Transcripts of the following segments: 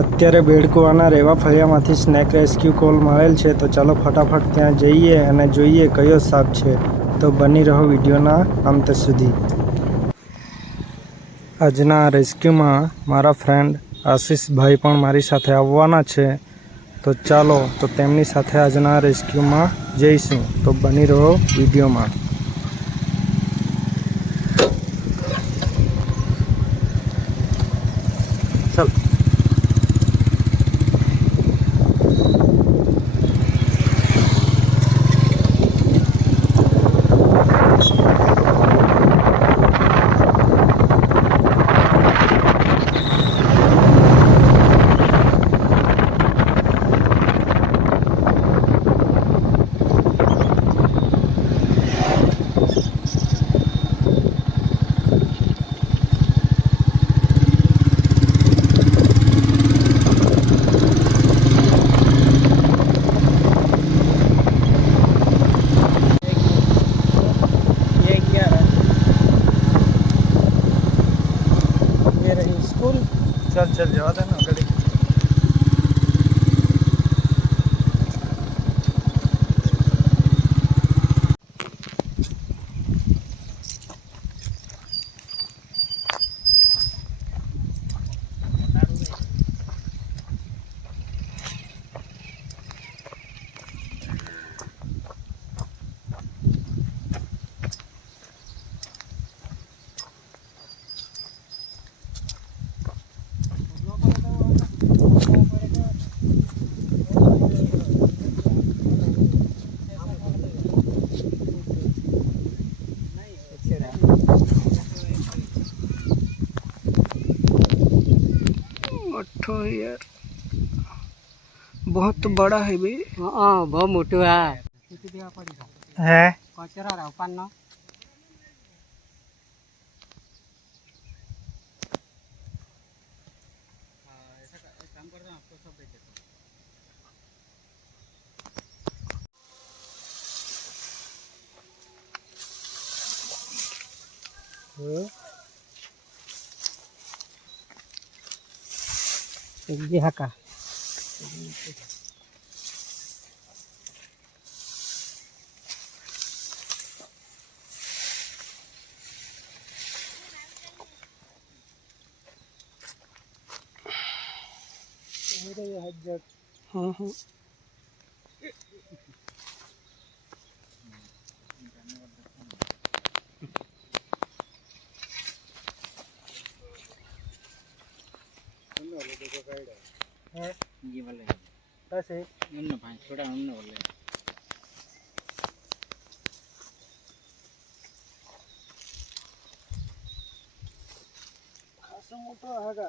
અત્યારે બેડકુવાના રેવા ફળિયામાંથી સ્નેક રેસ્ક્યુ કોલ મળેલ છે, તો ચાલો ફટાફટ ત્યાં જઈએ અને જોઈએ કયો સાપ છે. તો બની રહો વિડીયોના અંત સુધી. આજના રેસ્ક્યુમાં મારા ફ્રેન્ડ આશીષભાઈ પણ મારી સાથે આવવાના છે. તો ચાલો, તો તેમની સાથે આજના રેસ્ક્યુમાં જઈશું. તો બની રહો વિડીયોમાં. જવા દે ને. यार बहुत तो बड़ा है बे हाँ बहुत मोटो है है कचरा रहा पाना Yeah. હા है કચરો રવપાનો ये हका हाँ हाँ है ये वाले कैसे उन्न भाई छोड़ा उन्न वाले खासा मोटा हैगा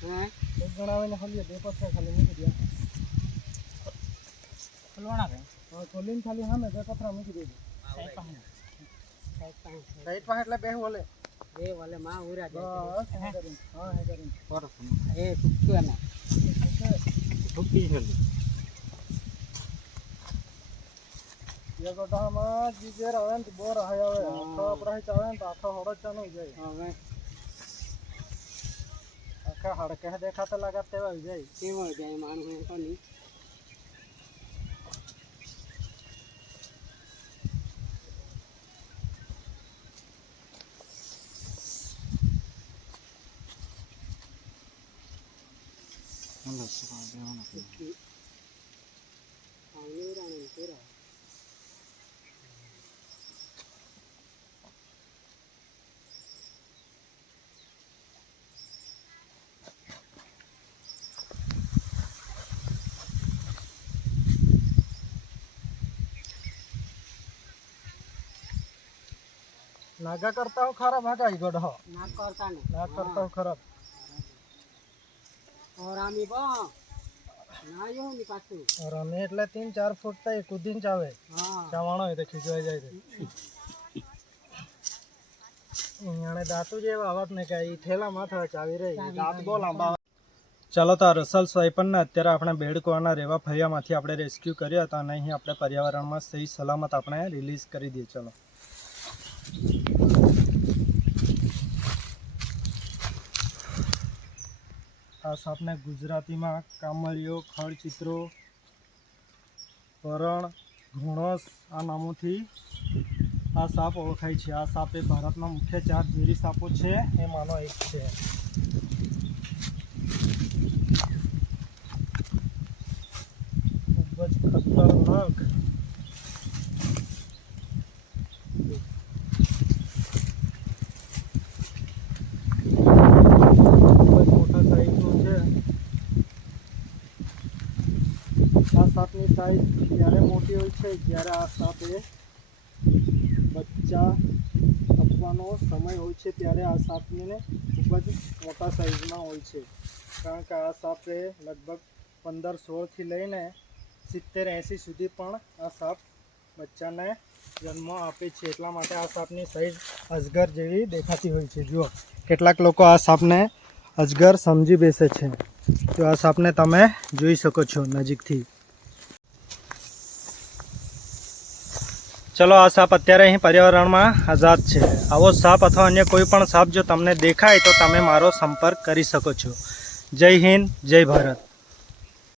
હા એક જણાવીને ખાલી બે પથરા ખાલી મૂકી દે. ખોલવાના કે હા ખોલીને ખાલી સામે બે પથરા મૂકી દેજો. સાહેબ પાસે સાઈડ પાસે એટલે બે હલે. બે વાલે માં ઉરા બસ હે કરીને હા હે કરીને બરફ એ ટૂંકું એના. ટૂંકી છે ये ગઢામાં જીજેર આવે ને તો બોર આવે. આવે આખો આપણા ચાવે ને તો দেখা হড়কে দেখাতে লাগাতে ভাই যাই কি যাই মান হয়ে পানি નાગા કરતા હું ખરાબ હા ગઢ નાગ કરતા ને નાગ કરતા હું ખરાબ ઓરામી બો. ના યો ની પાછું. રમે એટલે તીન ચાર ફૂટ તો એક ઉદીન જ હા. ચાવાણો હોય તો ખીચવાઈ જાય છે. અહીંયાને દાંતું જેવા આવત ને કે ઈ થેલા માથા ચાવી રહી. દાંત બો લાંબા ચાલો તો આ રસલ સ્વાઈપનને અત્યારે આપણે બેડકોના રેવા ફળિયામાંથી આપણે રેસ્ક્યુ કર્યા હતા અને અહીં આપણે પર્યાવરણમાં સહી સલામત આપણે રિલીઝ કરી દઈએ. ચલો. આ સાપને ગુજરાતીમાં કામળીઓ, ખડચિત્રો, પરણ, ઘોણસ આ નામોથી આ સાપ ઓળખાય છે. આ સાપ એ ભારતના મુખ્ય ચાર ઝેરી સાપો છે. એમાંનો એક છે. ખૂબ જ ખતરનાક ખૂબ જ મોટા સાઈઝનો છે આ સાપની સાઈઝ ત્યારે મોટી હોય છે જ્યારે આ સાપે બચ્ચા આપવાનો સમય હોય છે, ત્યારે આ સાપને ખૂબ જ મોટા સાઈઝમાં હોય છે. કારણ કે આ સાપે લગભગ પંદર સોળથી લઈને સિત્તેર એંસી સુધી પણ આ સાપ બચ્ચાને જન્મ આપે છે. એટલા માટે આ સાપની સાઈઝ અજગર જેવી દેખાતી હોય છે. જુઓ, કેટલાક લોકો આ સાપને અજગર સમજી બેસે છે. તો આ સાપને તમે જોઈ શકો છો નજીકથી. ચલો, આ સાપ અત્યારે અહીં પર્યાવરણમાં આઝાદ છે. આવો સાપ અથવા અન્ય કોઈ પણ સાપ જો તમને દેખાય તો તમે મારો સંપર્ક કરી શકો છો. જય હિન્દ, જય ભારત.